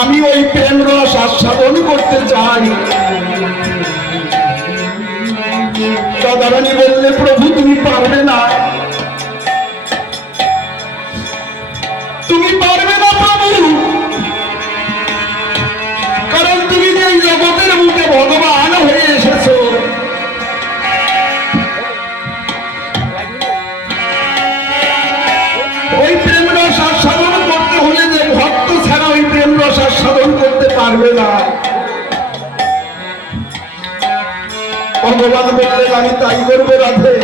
আমি ওই প্রেম রস আস্বাদন করতে চাই। রাধারানী বললে, প্রভু তুমি পারবে না, তুমি পারবে না প্রভু, কারণ তুমি যে জগতের মুখে ভগবান হয়ে এসেছ। ওই প্রেম রস আস্বাদন করতে হলে যে ভক্ত ছাড়া ওই প্রেম রস আস্বাদন করতে পারবে না। ভগবান বললেন, আমি তাই করবো রাধে,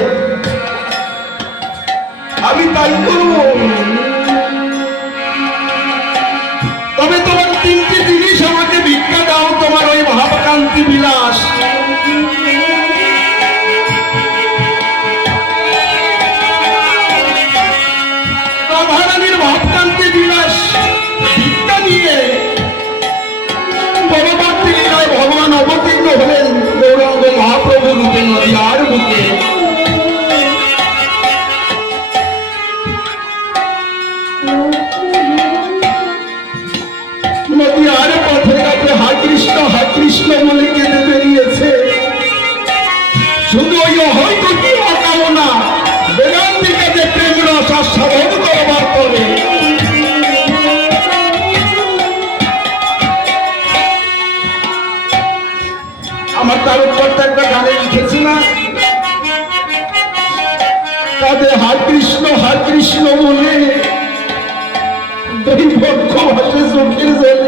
আমি তাই করব। তবে তোমার তিনটি জিনিস আমাকে ভিক্ষা দাও, তোমার ওই ভাবকান্তি বিলাস। রাধারানীর ভাবকান্তি বিলাস ভিক্ষা নিয়ে পরবর্তী লীলায় ভগবান অবতীর্ণ হলেন গৌরাঙ্গ মহাপ্রভু রূপে নদিয়ার বুকে। নদিয়ার পথে ঘাটে হা কৃষ্ণ বলে কেঁদে বেরিয়েছে। শুধু ওই অহৈতুকী অকামনা বেদান্তিকা যে প্রেম রস আস্বাদন করবার পরে আমার তারকর্তা একটা গানে লিখেছে না, কাঁদে হা কৃষ্ণ বলে দুই পক্ষ ভাসে চোখের জল